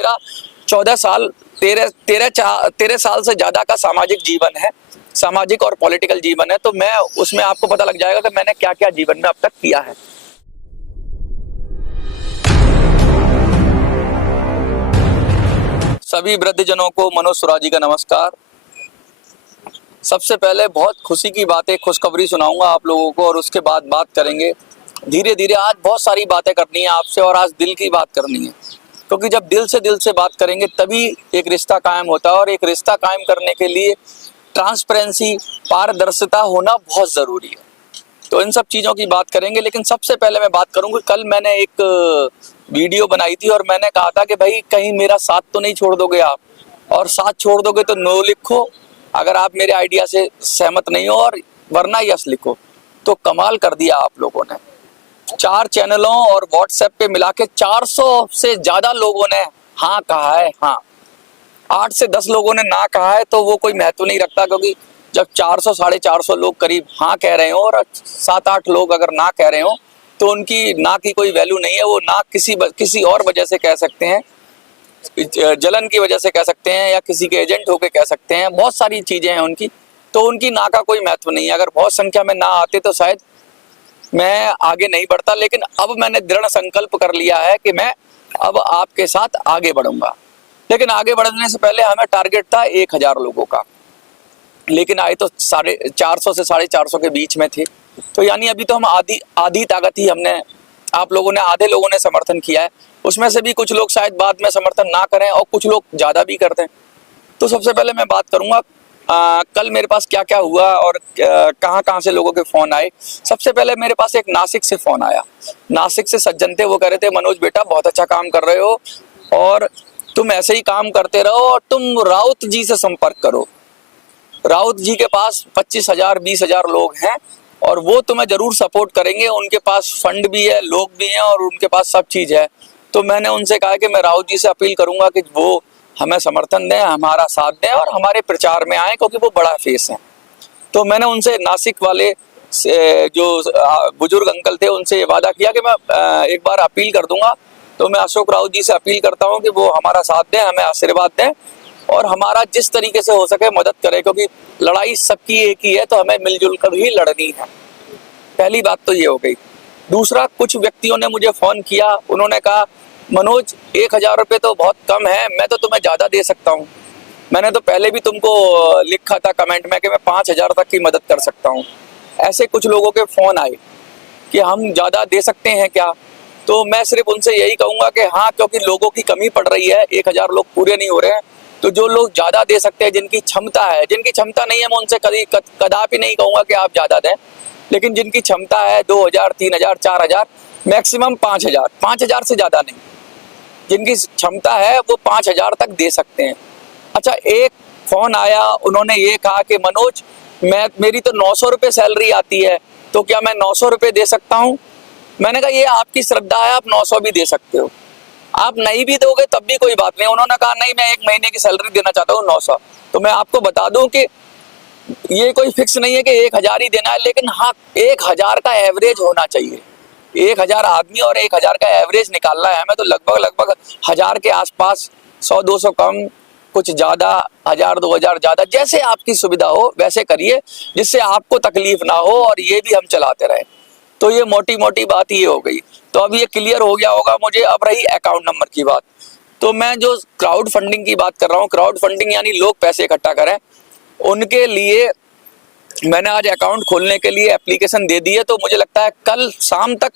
मेरा 14 साल 13 साल से ज्यादा का सामाजिक जीवन है, सामाजिक और पॉलिटिकल जीवन है। तो मैं उसमें आपको पता लग जाएगा कि मैंने क्या क्या जीवन में अब तक किया है। सभी वृद्धजनों को मनोज सुराजी का नमस्कार। सबसे पहले बहुत खुशी की बात है, खुशखबरी सुनाऊंगा आप लोगों को और उसके बाद बात करेंगे। धीरे धीरे आज बहुत सारी बातें करनी है आपसे और आज दिल की बात करनी है, क्योंकि जब दिल से बात करेंगे तभी एक रिश्ता कायम होता है और एक रिश्ता कायम करने के लिए ट्रांसपेरेंसी, पारदर्शिता होना बहुत ज़रूरी है। तो इन सब चीज़ों की बात करेंगे, लेकिन सबसे पहले मैं बात करूंगी, कल मैंने एक वीडियो बनाई थी और मैंने कहा था कि भाई कहीं मेरा साथ तो नहीं छोड़ दोगे आप, और साथ छोड़ दोगे तो नो लिखो अगर आप मेरे आइडिया से सहमत नहीं हो, और वरना यस लिखो। तो कमाल कर दिया आप लोगों ने। 4 चैनलों और व्हाट्सएप पे मिला के 400 से ज़्यादा लोगों ने हाँ कहा है। हाँ, 8 से 10 लोगों ने ना कहा है तो वो कोई महत्व नहीं रखता, क्योंकि जब 400 साढ़े 400 लोग करीब हाँ कह रहे हो और 7-8 लोग अगर ना कह रहे हो तो उनकी ना की कोई वैल्यू नहीं है। वो ना किसी और वजह से कह सकते हैं, जलन की वजह से कह सकते हैं, या किसी के एजेंट होके कह सकते हैं, बहुत सारी चीज़ें हैं उनकी। तो उनकी ना का कोई महत्व नहीं है। अगर बहुत संख्या में ना आते तो शायद मैं आगे नहीं बढ़ता, लेकिन अब मैंने दृढ़ संकल्प कर लिया है कि मैं अब आपके साथ आगे बढ़ूंगा। लेकिन आगे बढ़ने से पहले हमें टारगेट था 1000 लोगों का, लेकिन आए तो 450 से 450 के बीच में थे। तो यानी अभी तो हम आधी ताकत ही हमने, आप लोगों ने, आधे लोगों ने समर्थन किया है। उसमें से भी कुछ लोग शायद बाद में समर्थन ना करें और कुछ लोग ज़्यादा भी कर दें। तो सबसे पहले मैं बात करूंगा कल मेरे पास क्या क्या हुआ और कहाँ से लोगों के फ़ोन आए। सबसे पहले मेरे पास एक नासिक से फ़ोन आया। नासिक से सज्जन थे, वो कह रहे थे मनोज बेटा बहुत अच्छा काम कर रहे हो और तुम ऐसे ही काम करते रहो और तुम राउत जी से संपर्क करो। राउत जी के पास 25,000 20,000 लोग हैं और वो तुम्हें जरूर सपोर्ट करेंगे। उनके पास फंड भी है, लोग भी हैं और उनके पास सब चीज़ है। तो मैंने उनसे कहा कि मैं राउत जी से अपील करूंगा कि वो हमें समर्थन दें, हमारा साथ दें और हमारे प्रचार में आए, क्योंकि वो बड़ा फेस है। तो मैंने उनसे, नासिक वाले से जो बुजुर्ग अंकल थे, उनसे ये वादा किया कि मैं एक बार अपील कर दूंगा। तो मैं अशोक राउत जी से अपील करता हूँ कि वो हमारा साथ दें, हमें आशीर्वाद दें और हमारा जिस तरीके से हो सके मदद करें, क्योंकि लड़ाई सबकी एक ही है, तो हमें मिलजुल कर ही लड़नी है। पहली बात तो ये हो गई। दूसरा, कुछ व्यक्तियों ने मुझे फ़ोन किया, उन्होंने कहा मनोज 1000 रुपये तो बहुत कम है, मैं तो तुम्हें ज़्यादा दे सकता हूँ। मैंने तो पहले भी तुमको लिखा था कमेंट में कि मैं 5000 तक की मदद कर सकता हूँ। ऐसे कुछ लोगों के फ़ोन आए कि हम ज़्यादा दे सकते हैं क्या। तो मैं सिर्फ उनसे यही कहूँगा कि हाँ, क्योंकि लोगों की कमी पड़ रही है, 1000 लोग पूरे नहीं हो रहे हैं। तो जो लोग ज़्यादा दे सकते हैं, जिनकी क्षमता है, जिनकी क्षमता नहीं है, मैं उनसे कदापि नहीं कहूँगा कि आप ज़्यादा दें, लेकिन जिनकी क्षमता है 2000 3000 4000, मैक्सिमम 5000 से ज़्यादा नहीं, जिनकी क्षमता है वो 5000 तक दे सकते हैं। अच्छा, एक फ़ोन आया, उन्होंने ये कहा कि मनोज मेरी तो 900 रुपये सैलरी आती है, तो क्या मैं 900 रुपये दे सकता हूँ। मैंने कहा ये आपकी श्रद्धा है, आप 900 भी दे सकते हो, आप नहीं भी दोगे तब भी कोई बात नहीं। उन्होंने कहा नहीं, मैं 1 महीने की सैलरी देना चाहता हूँ 900। तो मैं आपको बता दूं कि ये कोई फिक्स नहीं है कि 1000 ही देना है, लेकिन हाँ 1000 का एवरेज होना चाहिए। 1000 आदमी और 1000 का एवरेज निकालना है हमें, तो लगभग 1000 के आसपास, 100-200 कम, कुछ ज़्यादा, 1000-2000 ज़्यादा, जैसे आपकी सुविधा हो वैसे करिए, जिससे आपको तकलीफ ना हो और ये भी हम चलाते रहें। तो ये मोटी मोटी बात ये हो गई। तो अब ये क्लियर हो गया होगा मुझे। अब रही अकाउंट नंबर की बात। तो मैं जो क्राउड फंडिंग की बात कर रहा हूँ, क्राउड फंडिंग यानी लोग पैसे इकट्ठा करें, उनके लिए मैंने आज अकाउंट खोलने के लिए एप्लीकेशन दे दी है। तो मुझे लगता है कल शाम तक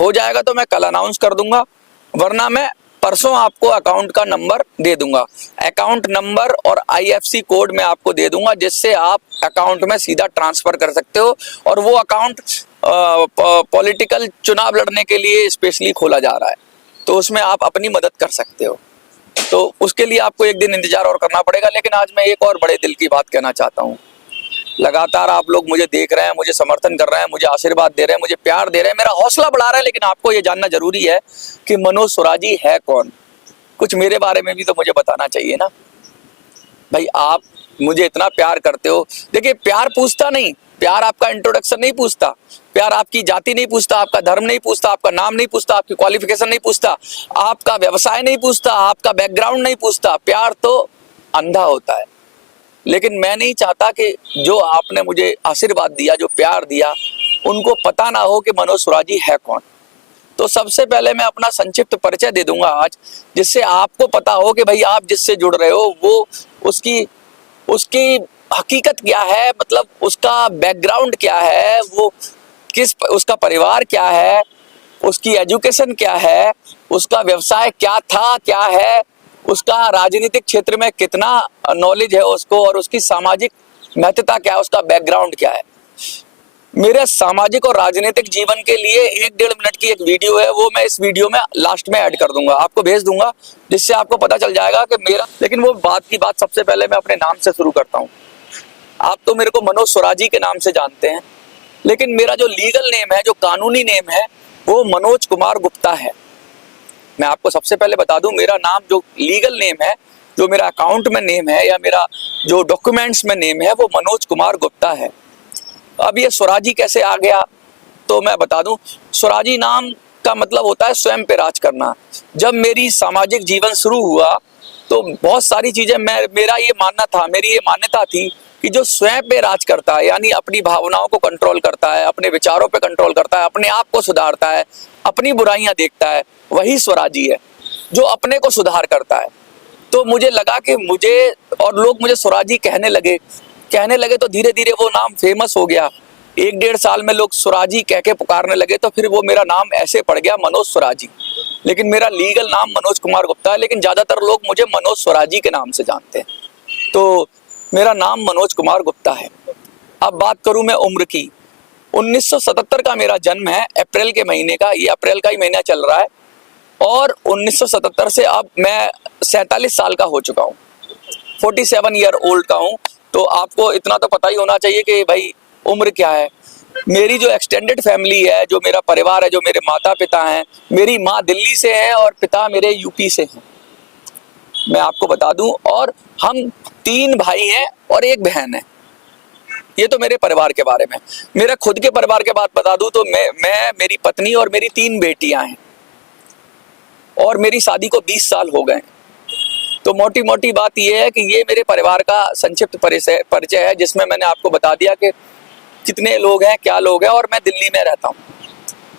हो जाएगा, तो मैं कल अनाउंस कर दूंगा, वरना मैं परसों आपको अकाउंट का नंबर दे दूंगा। अकाउंट नंबर और IFSC कोड मैं आपको दे दूंगा, जिससे आप अकाउंट में सीधा ट्रांसफर कर सकते हो। और वो अकाउंट पॉलिटिकल चुनाव लड़ने के लिए स्पेशली खोला जा रहा है, तो उसमें आप अपनी मदद कर सकते हो। तो उसके लिए आपको एक दिन इंतजार और करना पड़ेगा। लेकिन आज मैं एक और बड़े दिल की बात कहना चाहता हूँ। लगातार आप लोग मुझे देख रहे हैं, मुझे समर्थन कर रहे हैं, मुझे आशीर्वाद दे रहे हैं, मुझे प्यार दे रहे हैं, मेरा हौसला बढ़ा रहे हैं। लेकिन आपको ये जानना जरूरी है कि मनोज सुराजी है कौन। कुछ मेरे बारे में भी तो मुझे बताना चाहिए ना भाई। आप मुझे इतना प्यार करते हो, देखिए प्यार पूछता नहीं, प्यार आपका इंट्रोडक्शन नहीं पूछता, प्यार आपकी जाति नहीं पूछता, आपका धर्म नहीं पूछता, आपका नाम नहीं पूछता, आपकी क्वालिफिकेशन नहीं पूछता, आपका व्यवसाय नहीं पूछता, आपका बैकग्राउंड नहीं पूछता। प्यार तो अंधा होता है। लेकिन मैं नहीं चाहता कि जो आपने मुझे आशीर्वाद दिया, जो प्यार दिया, उनको पता ना हो कि मनोज सुराजी है कौन। तो सबसे पहले मैं अपना संक्षिप्त परिचय दे दूंगा आज, जिससे आपको पता हो कि भाई आप जिससे जुड़ रहे हो वो उसकी उसकी हकीकत क्या है, मतलब उसका बैकग्राउंड क्या है, वो उसका परिवार क्या है, उसकी एजुकेशन क्या है, उसका व्यवसाय क्या था क्या है, उसका राजनीतिक क्षेत्र में कितना नॉलेज है उसको, और उसकी सामाजिक महत्वता क्या है, उसका बैकग्राउंड क्या है। मेरे सामाजिक और राजनीतिक जीवन के लिए 1-1.5 मिनट की एक वीडियो है, वो मैं इस वीडियो में लास्ट में ऐड कर दूंगा, आपको भेज दूंगा, जिससे आपको पता चल जाएगा कि मेरा। लेकिन वो बात की बात, सबसे पहले मैं अपने नाम से शुरू करता हूँ। आप तो मेरे को मनोज सुराजी के नाम से जानते हैं, लेकिन मेरा जो लीगल नेम है, जो कानूनी नेम है, वो मनोज कुमार गुप्ता है। मैं आपको सबसे पहले बता दूं, मेरा नाम जो लीगल नेम है, जो मेरा अकाउंट में नेम है या मेरा जो डॉक्यूमेंट्स में नेम है, वो मनोज कुमार गुप्ता है। अब ये सुराजी कैसे आ गया, तो मैं बता दूं, सुराजी नाम का मतलब होता है स्वयं पे राज करना। जब मेरी सामाजिक जीवन शुरू हुआ तो बहुत सारी चीजें मेरा ये मानना था, मेरी ये मान्यता थी कि जो स्वयं पे राज करता है, यानी अपनी भावनाओं को कंट्रोल करता है, अपने विचारों पे कंट्रोल करता है, अपने आप को सुधारता है, अपनी बुराइयां देखता है, वही स्वराजी है, जो अपने को सुधार करता है। तो मुझे लगा कि मुझे, और लोग मुझे सुराजी कहने लगे तो धीरे धीरे वो नाम फेमस हो गया। 1-1.5 साल में लोग सुराजी कह के पुकारने लगे, तो फिर वो मेरा नाम ऐसे पड़ गया, मनोज सुराजी। लेकिन मेरा लीगल नाम मनोज कुमार गुप्ता है, लेकिन ज्यादातर लोग मुझे मनोज सुराजी के नाम से जानते हैं। तो मेरा नाम मनोज कुमार गुप्ता है। अब बात करूं मैं उम्र की, 1977 का मेरा जन्म है, अप्रैल के महीने का, ये अप्रैल का ही महीना चल रहा है, और 1977 से अब मैं 47 साल का हो चुका हूँ, 47 ईयर ओल्ड का हूँ। तो आपको इतना तो पता ही होना चाहिए कि भाई उम्र क्या है। मेरी जो एक्सटेंडेड फैमिली है, जो मेरा परिवार है, जो मेरे माता पिता हैं, मेरी माँ दिल्ली से है और पिता मेरे यूपी से हैं, मैं आपको बता दूं, और हम 3 भाई हैं और 1 बहन है। ये तो मेरे परिवार के बारे में। मेरा खुद के परिवार के बात बता दूं तो मैं मेरी पत्नी और मेरी 3 बेटियां हैं, और मेरी शादी को 20 साल हो गए। तो मोटी मोटी बात यह है कि ये मेरे परिवार का संक्षिप्त परिचय है, जिसमें मैंने आपको बता दिया कि कितने लोग हैं, क्या लोग हैं, और मैं दिल्ली में रहता हूँ।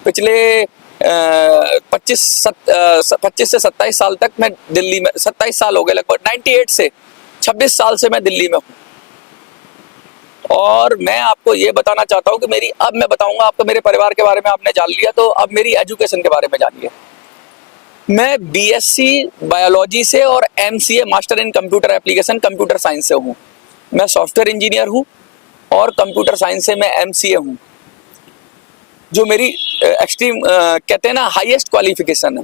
पिछले 25 से 27 साल तक मैं दिल्ली में, 27 साल हो गए लगभग, 98 से 26 साल से मैं दिल्ली में हूँ। और मैं आपको ये बताना चाहता हूँ कि अब मैं बताऊंगा आपको, मेरे परिवार के बारे में आपने जान लिया, तो अब मेरी एजुकेशन के बारे में जानिए। मैं बीएससी बायोलॉजी से और MCA master in computer application computer science से हूँ। मैं सॉफ्टवेयर इंजीनियर हूँ और कंप्यूटर साइंस से मैं एमसीए हूँ, जो मेरी एक्सट्रीम कहते हैं ना हाईएस्ट क्वालिफिकेशन है।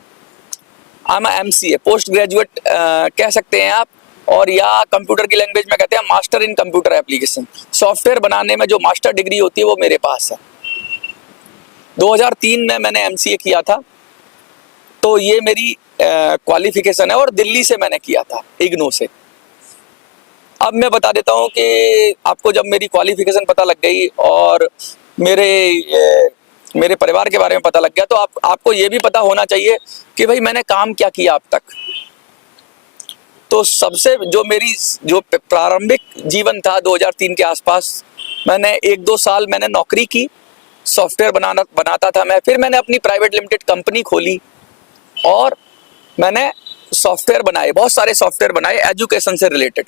I am MCA, post graduate कह सकते हैं आप, और या कंप्यूटर की लैंग्वेज में कहते हैं master in computer application. Software बनाने में जो मास्टर डिग्री होती है वो मेरे पास है। 2003 में मैंने एमसीए किया था, तो ये मेरी क्वालिफिकेशन है, और दिल्ली से मैंने किया था, इग्नू से। अब मैं बता देता हूँ कि आपको जब मेरी क्वालिफिकेशन पता लग गई और मेरे परिवार के बारे में पता लग गया, तो आपको ये भी पता होना चाहिए कि भाई मैंने काम क्या किया अब तक। तो सबसे जो प्रारंभिक जीवन था 2003 के आसपास, मैंने 1-2 साल मैंने नौकरी की, सॉफ्टवेयर बनाता था मैं। फिर मैंने अपनी प्राइवेट लिमिटेड कंपनी खोली और मैंने सॉफ्टवेयर बनाए, बहुत सारे सॉफ्टवेयर बनाए एजुकेशन से रिलेटेड।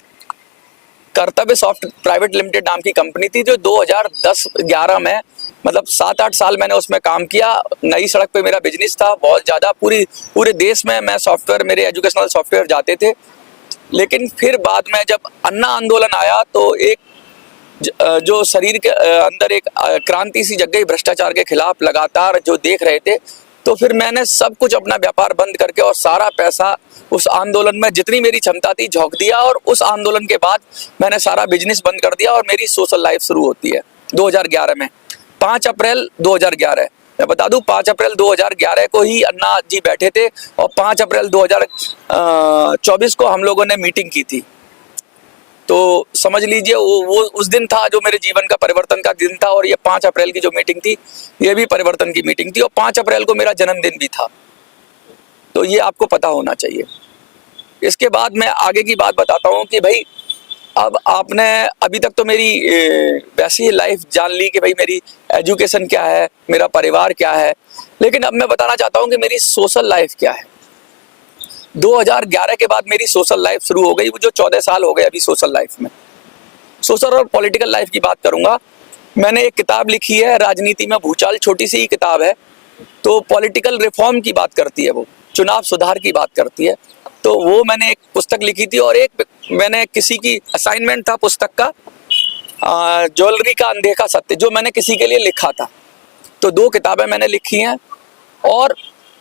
कर्तव्य सॉफ्ट प्राइवेट लिमिटेड नाम की कंपनी थी, जो 2010-11 में, मतलब 7-8 साल मैंने उसमें काम किया। नई सड़क पे मेरा बिजनेस था, बहुत ज़्यादा, पूरे देश में मैं सॉफ्टवेयर, मेरे एजुकेशनल सॉफ्टवेयर जाते थे। लेकिन फिर बाद में जब अन्ना आंदोलन आया, तो एक जो शरीर के अंदर एक क्रांति सी जग गई भ्रष्टाचार के खिलाफ, लगातार जो देख रहे थे। तो फिर मैंने सब कुछ, अपना व्यापार बंद करके और सारा पैसा उस आंदोलन में जितनी मेरी क्षमता थी झोंक दिया, और उस आंदोलन के बाद मैंने सारा बिजनेस बंद कर दिया और मेरी सोशल लाइफ शुरू होती है 2011 में। 5 अप्रैल 2011, मैं बता दूं, 5 अप्रैल 2011 को ही अन्ना जी बैठे थे, और 5 अप्रैल 2024 को हम लोगों ने मीटिंग की थी। तो समझ लीजिए वो उस दिन था जो मेरे जीवन का परिवर्तन का दिन था। और ये 5 अप्रैल की जो मीटिंग थी, ये भी परिवर्तन की मीटिंग थी। और 5 अप्रैल को मेरा जन्मदिन भी था। तो ये आपको पता होना चाहिए। इसके बाद मैं आगे की बात बताता हूँ कि भाई अब आपने अभी तक तो मेरी वैसी लाइफ जान ली कि भाई मेरी एजुकेशन क्या है, मेरा परिवार क्या है। लेकिन अब मैं बताना चाहता हूँ कि मेरी सोशल लाइफ क्या है। 2011 के बाद मेरी सोशल लाइफ शुरू हो गई। वो जो 14 साल हो गए अभी सोशल लाइफ में। सोशल और पॉलिटिकल लाइफ की बात करूंगा। मैंने एक किताब लिखी है, राजनीति में भूचाल, छोटी सी ही किताब है। तो पॉलिटिकल रिफॉर्म की बात करती है, वो चुनाव सुधार की बात करती है। तो वो मैंने एक पुस्तक लिखी थी। और एक मैंने किसी की असाइनमेंट था पुस्तक का, ज्वेलरी का अनदेखा सत्य, जो मैंने किसी के लिए लिखा था। तो 2 किताबें मैंने लिखी हैं। और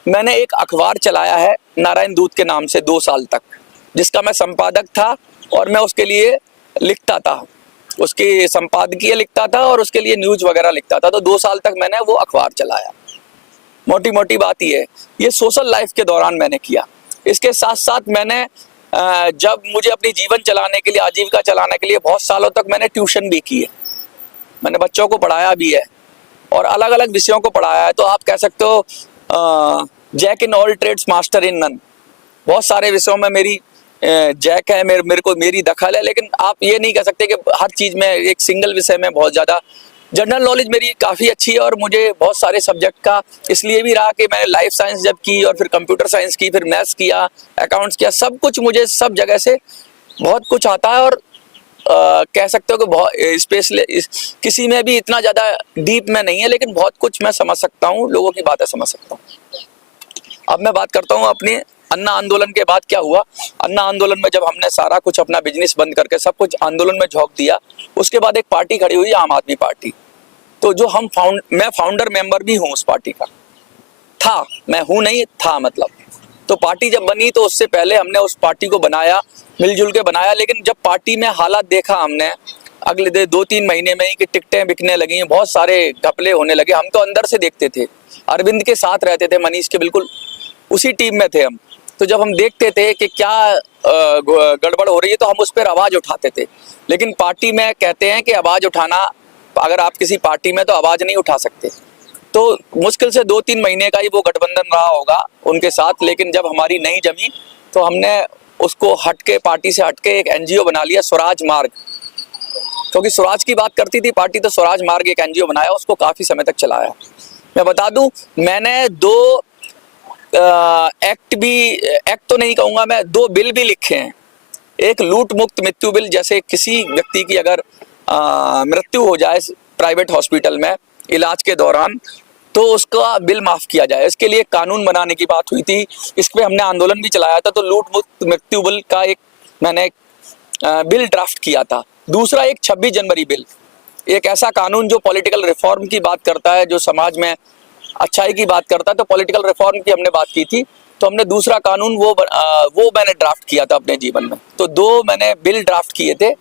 मैंने एक अखबार चलाया है नारायण दूत के नाम से 2 साल तक, जिसका मैं संपादक था। और मैं उसके लिए लिखता था, उसके संपादकीय लिखता था और उसके लिए न्यूज वगैरह लिखता था। तो 2 साल तक मैंने वो अखबार चलाया। मोटी मोटी बात ये सोशल लाइफ के दौरान मैंने किया। इसके साथ साथ मैंने जब मुझे अपनी जीवन चलाने के लिए, आजीविका चलाने के लिए बहुत सालों तक मैंने ट्यूशन भी की है। मैंने बच्चों को पढ़ाया भी है और अलग अलग विषयों को पढ़ाया है। तो आप कह सकते हो jack in all trades master in none. बहुत सारे विषयों में मेरी जैक है, मेरे को मेरी दखल है। लेकिन आप ये नहीं कह सकते कि हर चीज़ में, एक सिंगल विषय में बहुत ज़्यादा। जनरल नॉलेज मेरी काफ़ी अच्छी है और मुझे बहुत सारे सब्जेक्ट का इसलिए भी रहा कि मैंने लाइफ साइंस जब की और फिर कंप्यूटर साइंस की, फिर मैथ्स किया, अकाउंट्स किया, सब कुछ मुझे सब जगह से बहुत कुछ आता है। और कह सकते हो कि बहुत स्पेशल, किसी में भी इतना ज़्यादा डीप में नहीं है, लेकिन बहुत कुछ मैं समझ सकता हूँ, लोगों की बातें समझ सकता हूँ। अब मैं बात करता हूँ अपने अन्ना आंदोलन के बाद क्या हुआ। अन्ना आंदोलन में जब हमने सारा कुछ अपना बिजनेस बंद करके सब कुछ आंदोलन में झोंक दिया, उसके बाद एक पार्टी खड़ी हुई, आम आदमी पार्टी। तो जो मैं फाउंडर मेंबर भी हूँ उस पार्टी का, था, मैं हूँ नहीं था मतलब। तो पार्टी जब बनी तो उससे पहले हमने उस पार्टी को बनाया, मिलजुल के बनाया। लेकिन जब पार्टी में हालात देखा हमने अगले 2-3 महीने में ही कि टिकटें बिकने लगी, बहुत सारे घपले होने लगे। हम तो अंदर से देखते थे, अरविंद के साथ रहते थे, मनीष के बिल्कुल उसी टीम में थे हम। तो जब हम देखते थे कि क्या गड़बड़ हो रही है तो हम उस पर आवाज़ उठाते थे। लेकिन पार्टी में कहते हैं कि आवाज़ उठाना, अगर आप किसी पार्टी में तो आवाज़ नहीं उठा सकते। तो मुश्किल से 2-3 महीने का ही वो गठबंधन रहा होगा उनके साथ। लेकिन जब हमारी नहीं जमी तो हमने उसको हटके, पार्टी से हटके एक एनजीओ बना लिया, स्वराज मार्ग। क्योंकि स्वराज की बात करती थी पार्टी, तो स्वराज मार्ग एक एनजीओ बनाया, उसको काफ़ी समय तक चलाया। मैं बता दूं, मैंने 2 एक्ट तो नहीं कहूँगा मैं, 2 बिल भी लिखे हैं। एक लूट मुक्त मृत्यु बिल, जैसे किसी व्यक्ति की अगर मृत्यु हो जाए प्राइवेट हॉस्पिटल में इलाज के दौरान, तो उसका बिल माफ किया जाए, इसके लिए कानून बनाने की बात हुई थी। इस पे हमने आंदोलन भी चलाया था। तो लूट मुक्त मृत्यु बिल का एक मैंने बिल ड्राफ्ट किया था। दूसरा एक 26 जनवरी बिल, एक ऐसा कानून जो पॉलिटिकल रिफॉर्म की बात करता है, जो समाज में अच्छाई की बात करता है। तो पॉलिटिकल रिफॉर्म की हमने बात की थी। तो हमने दूसरा कानून वो मैंने ड्राफ्ट किया था अपने जीवन में। तो 2 मैंने बिल ड्राफ्ट किए थे।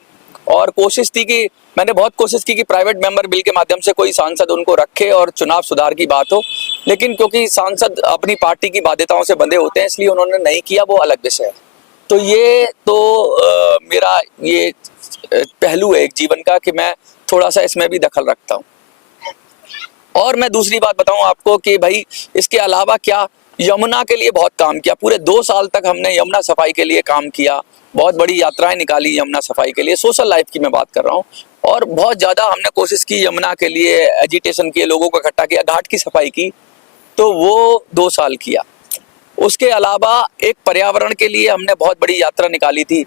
और कोशिश थी कि मैंने बहुत कोशिश की कि प्राइवेट मेंबर बिल के माध्यम से कोई सांसद उनको रखे और चुनाव सुधार की बात हो। लेकिन क्योंकि सांसद अपनी पार्टी की बाध्यताओं से बंधे होते हैं, इसलिए उन्होंने नहीं किया, वो अलग विषय है। तो ये तो मेरा ये पहलू है एक जीवन का कि मैं थोड़ा सा इसमें भी दखल रखता हूँ। और मैं दूसरी बात बताऊं आपको कि भाई इसके अलावा क्या, यमुना के लिए बहुत काम किया। पूरे 2 साल तक हमने यमुना सफाई के लिए काम किया, बहुत बड़ी यात्राएं निकाली यमुना सफाई के लिए। सोशल लाइफ की मैं बात कर रहा हूँ। और बहुत ज़्यादा हमने कोशिश की यमुना के लिए, एजिटेशन किए, लोगों को इकट्ठा किया, घाट की सफाई की। तो वो 2 साल किया। उसके अलावा एक पर्यावरण के लिए हमने बहुत बड़ी यात्रा निकाली थी।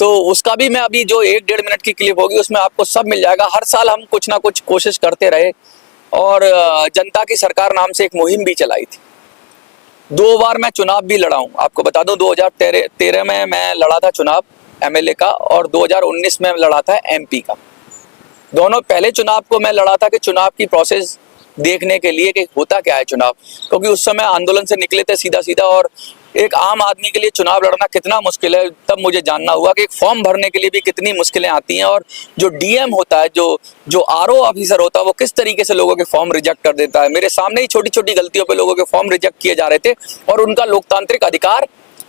तो उसका भी मैं अभी जो 1-1.5 मिनट की क्लिप होगी उसमें आपको सब मिल जाएगा। हर साल हम कुछ ना कुछ कोशिश करते रहे। और जनता की सरकार नाम से एक मुहिम भी चलाई थी। 2 बार मैं चुनाव भी लड़ा हूँ, आपको बता दूं। 2013 में मैं लड़ा था चुनाव एमएलए का, और 2019 में लड़ा था एमपी का। दोनों पहले चुनाव को मैं लड़ा था कि चुनाव की प्रोसेस देखने के लिए कि होता क्या है चुनाव, क्योंकि उस समय आंदोलन से निकले थे सीधा सीधा। और एक आम आदमी के लिए चुनाव लड़ना कितना मुश्किल है, तब मुझे जानना हुआ कि एक फॉर्म भरने के लिए भी कितनी मुश्किलें आती हैं। और जो डीएम होता है, जो आरओ ऑफिसर होता है, वो किस तरीके से लोगों के फॉर्म रिजेक्ट कर देता है। मेरे सामने ही छोटी छोटी गलतियों पे लोगों के फॉर्म रिजेक्ट किए जा रहे थे और उनका लोकतांत्रिक अधिकार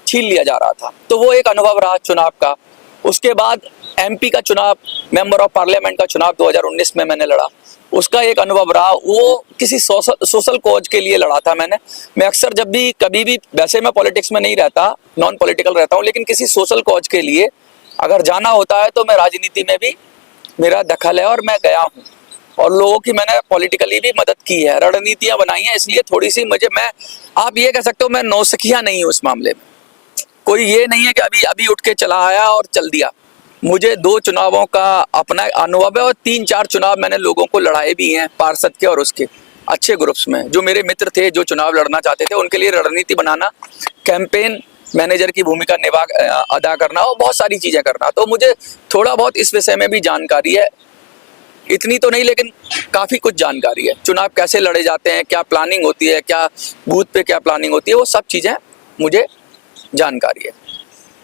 छीन लिया जा रहा था। तो वो एक अनुभव रहा चुनाव का। उसके बाद एमपी का चुनाव, मेंबर ऑफ पार्लियामेंट का चुनाव 2019 में मैंने लड़ा, उसका एक अनुभव रहा। वो किसी सोशल कॉज के लिए लड़ा था मैंने। मैं अक्सर जब भी कभी भी, वैसे मैं पॉलिटिक्स में नहीं रहता, नॉन पॉलिटिकल रहता हूँ, लेकिन किसी सोशल कॉज के लिए अगर जाना होता है तो मैं राजनीति में भी मेरा दखल है और मैं गया हूँ और लोगों की मैंने पॉलिटिकली भी मदद की है, रणनीतियां बनाई हैं। इसलिए थोड़ी सी मैं आप ये कह सकते हो मैं नौसिखिया नहीं हूँ इस मामले में। कोई ये नहीं है कि अभी अभी उठ के चला आया और चल दिया। मुझे 2 चुनावों का अपना अनुभव है और 3-4 चुनाव मैंने लोगों को लड़ाए भी हैं, पार्षद के और उसके अच्छे ग्रुप्स में। जो मेरे मित्र थे जो चुनाव लड़ना चाहते थे, उनके लिए रणनीति बनाना, कैंपेन मैनेजर की भूमिका अदा करना और बहुत सारी चीजें करना। तो मुझे थोड़ा बहुत इस विषय में भी जानकारी है, इतनी तो नहीं लेकिन काफी कुछ जानकारी है। चुनाव कैसे लड़े जाते हैं, क्या प्लानिंग होती है, क्या बूथ पे क्या प्लानिंग होती है, वो सब चीजें मुझे जानकारी है।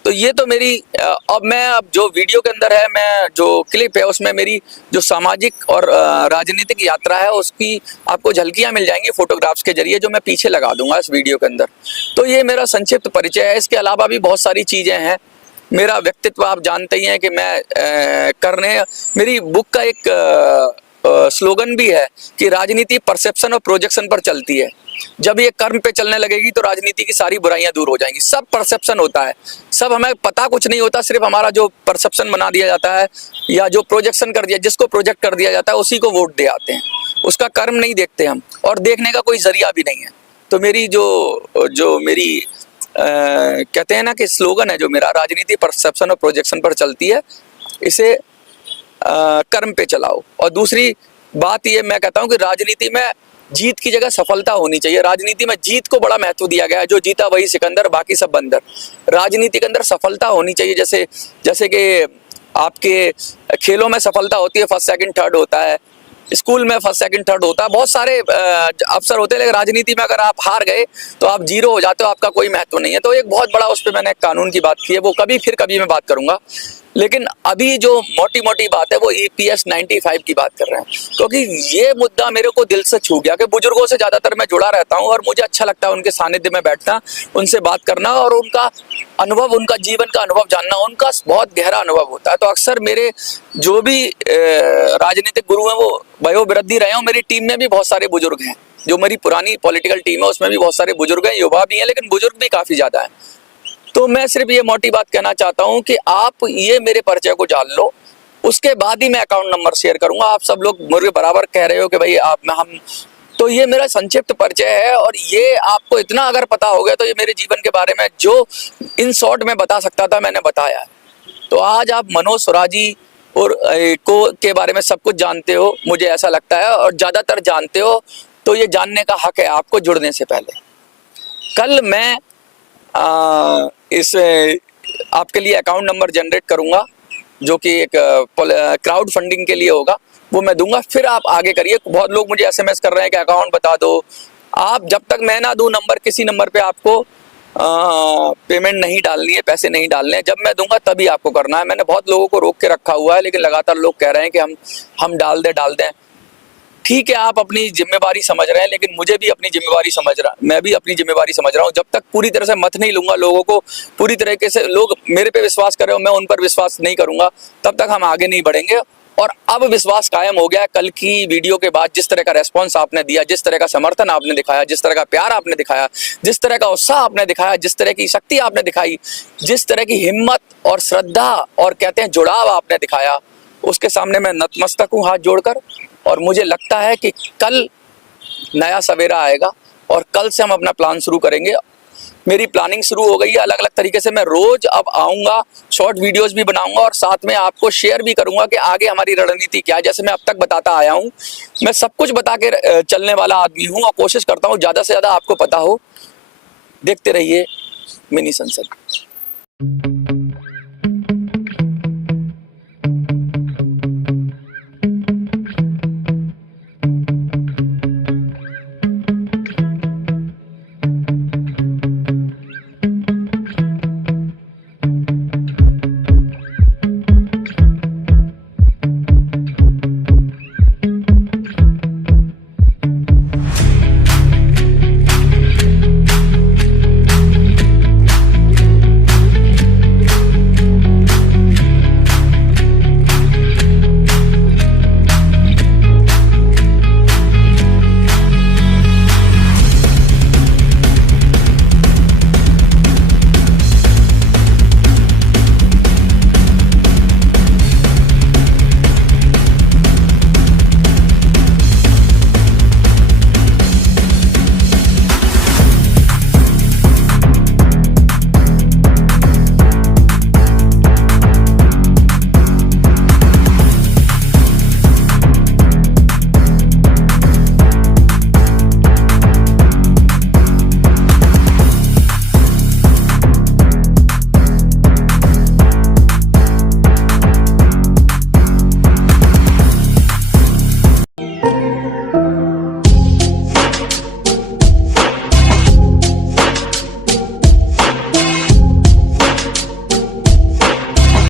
तो ये तो मेरी अब जो वीडियो के अंदर है, मैं जो क्लिप है उसमें मेरी जो सामाजिक और राजनीतिक यात्रा है उसकी आपको झलकियां मिल जाएंगी फोटोग्राफ्स के जरिए, जो मैं पीछे लगा दूंगा इस वीडियो के अंदर। तो ये मेरा संक्षिप्त परिचय है। इसके अलावा भी बहुत सारी चीजें हैं। मेरा व्यक्तित्व आप जानते ही हैं कि मैं मेरी बुक का एक स्लोगन भी है कि राजनीति परसेप्शन और प्रोजेक्शन पर चलती है। जब ये कर्म पे चलने लगेगी तो राजनीति की सारी बुराइयां दूर हो जाएंगी। सब परसेप्शन होता है, सब हमें पता कुछ नहीं होता, सिर्फ हमारा जो परसेप्शन बना दिया जाता है या जो प्रोजेक्शन कर दिया, जिसको प्रोजेक्ट कर दिया जाता है उसी को वोट दे आते हैं। उसका कर्म नहीं देखते हम, और देखने का कोई जरिया भी नहीं है। तो मेरी जो मेरी कहते हैं ना कि स्लोगन है जो मेरा, राजनीति परसेप्शन और प्रोजेक्शन पर चलती है, इसे कर्म पे चलाओ। और दूसरी बात ये मैं कहता हूँ कि राजनीति में जीत की जगह सफलता होनी चाहिए। राजनीति में जीत को बड़ा महत्व दिया गया है, जो जीता वही सिकंदर, बाकी सब बंदर। राजनीति के अंदर सफलता होनी चाहिए। जैसे कि आपके खेलों में सफलता होती है, फर्स्ट सेकंड थर्ड होता है, स्कूल में फर्स्ट सेकंड थर्ड होता है, बहुत सारे अवसर होते हैं, लेकिन राजनीति में अगर आप हार गए तो आप जीरो हो जाते हो, आपका कोई महत्व नहीं है। तो एक बहुत बड़ा उस पर मैंने कानून की बात की है, वो कभी मैं बात करूंगा। लेकिन अभी जो मोटी मोटी बात है वो EPS 95 की बात कर रहे हैं, क्योंकि ये मुद्दा मेरे को दिल से छू गया कि बुजुर्गों से ज्यादातर मैं जुड़ा रहता हूँ और मुझे अच्छा लगता है उनके सानिध्य में बैठना, उनसे बात करना और उनका अनुभव, उनका जीवन का अनुभव जानना। उनका बहुत गहरा अनुभव होता है। तो अक्सर मेरे जो भी राजनीतिक गुरु हैं वो वयोवृद्धि रहे हैं। मेरी टीम में भी बहुत सारे बुजुर्ग हैं, जो मेरी पुरानी पॉलिटिकल टीम है उसमें भी बहुत सारे बुजुर्ग हैं, युवा भी हैं, लेकिन बुजुर्ग भी काफी ज्यादा है। तो मैं सिर्फ ये मोटी बात कहना चाहता हूं कि आप ये मेरे परिचय को जान लो, उसके बाद ही मैं अकाउंट नंबर शेयर करूंगा। आप सब लोग मुझे बराबर कह रहे हो कि भाई हम, तो ये मेरा संक्षिप्त परिचय है। और ये आपको इतना अगर पता हो गया तो ये मेरे जीवन के बारे में जो इन शॉर्ट में बता सकता था मैंने बताया है। तो आज आप मनोज स्वराजी और के बारे में सब कुछ जानते हो, मुझे ऐसा लगता है, और ज्यादातर जानते हो। तो ये जानने का हक है आपको जुड़ने से पहले। कल मैं इस आपके लिए अकाउंट नंबर जनरेट करूंगा, जो कि एक क्राउड फंडिंग के लिए होगा, वो मैं दूंगा। फिर आप आगे करिए। बहुत लोग मुझे SMS कर रहे हैं कि अकाउंट बता दो। आप जब तक मैं ना दूं नंबर, किसी नंबर पे आपको पेमेंट नहीं डालनी है, पैसे नहीं डालने हैं। जब मैं दूंगा तभी आपको करना है। मैंने बहुत लोगों को रोक के रखा हुआ है, लेकिन लगातार लोग कह रहे हैं कि हम डाल दें। ठीक है, आप अपनी जिम्मेवारी समझ रहे हैं, लेकिन मुझे भी अपनी जिम्मेवारी मैं भी अपनी जिम्मेवारी समझ रहा हूँ। जब तक पूरी तरह से मत नहीं लूंगा लोगों को, पूरी तरीके से लोग मेरे पे विश्वास कर रहे हो, मैं उन पर विश्वास नहीं करूंगा, तब तक हम आगे नहीं बढ़ेंगे। और अब विश्वास कायम हो गया है। कल की वीडियो के बाद जिस तरह का रेस्पॉन्स आपने दिया, जिस तरह का समर्थन आपने दिखाया, जिस तरह का प्यार आपने दिखाया, जिस तरह का उत्साह आपने दिखाया, जिस तरह की शक्ति आपने दिखाई, जिस तरह की हिम्मत और श्रद्धा और कहते हैं जुड़ाव आपने दिखाया, उसके सामने मैं नतमस्तक हूँ हाथ जोड़कर। और मुझे लगता है कि कल नया सवेरा आएगा और कल से हम अपना प्लान शुरू करेंगे। मेरी प्लानिंग शुरू हो गई है अलग अलग तरीके से। मैं रोज अब आऊँगा, शॉर्ट वीडियोस भी बनाऊंगा और साथ में आपको शेयर भी करूंगा कि आगे हमारी रणनीति क्या है। जैसे मैं अब तक बताता आया हूँ, मैं सब कुछ बता के चलने वाला आदमी हूँ और कोशिश करता हूँ ज़्यादा से ज़्यादा आपको पता हो। देखते रहिए मिनी संसद।